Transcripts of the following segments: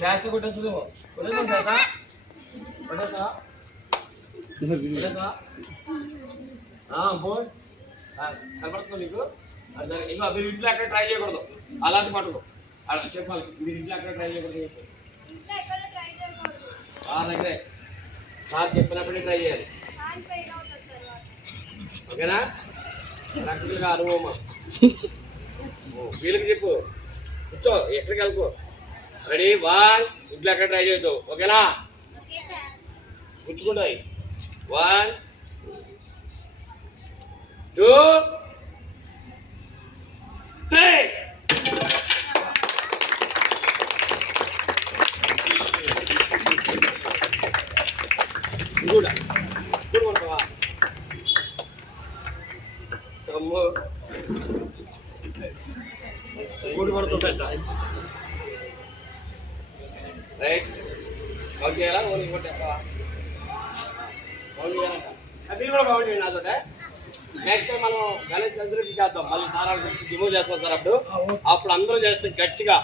శాస్త్ర కొట్టేస్తుంది కొట్టేస్తా బోల్ కనపడుతుంది నీకు ఇంకా మీరు ఇంట్లో ఎక్కడ ట్రై చేయకూడదు అలాంటి పట్టుకో చెప్పాలి మీరు ఇంట్లో ఎక్కడ ట్రై చేయకూడదు దగ్గరే సార్ చెప్పినప్పుడే ట్రై చేయాలి ఓకేనా ప్రాక్టికల్గా అనుభవమా వీళ్ళకి చెప్పు కూర్చో ఎక్కడికి వెళ్ళిపో రెడీ వన్ ఇంట్లో ఎక్కడ ట్రై చేయొద్దు ఓకేనా కూర్చుకుంటాయి 1 2 3 కూడా కూడుకుంటావా కూడి పడుతుందంట రైట్ బాగు చేయాలా ఓన్లీ కొట్టేస్తావా బాగు చేయాలంట మీరు కూడా బాగు చేయండి నాతో నెక్స్ట్ మనం గణేష్ చంద్రుడికి చేద్దాం మళ్ళీ సారాలు రిమూవ్ చేస్తాం సార్ అప్పుడు అందరూ చేస్తే గట్టిగా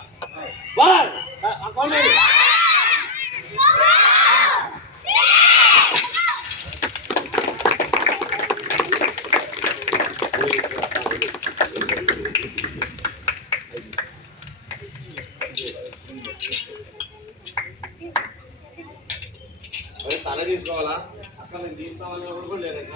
తల తీసుకోవాలా అక్కడ నేను తీసుకోవాలని కూడా లేదంట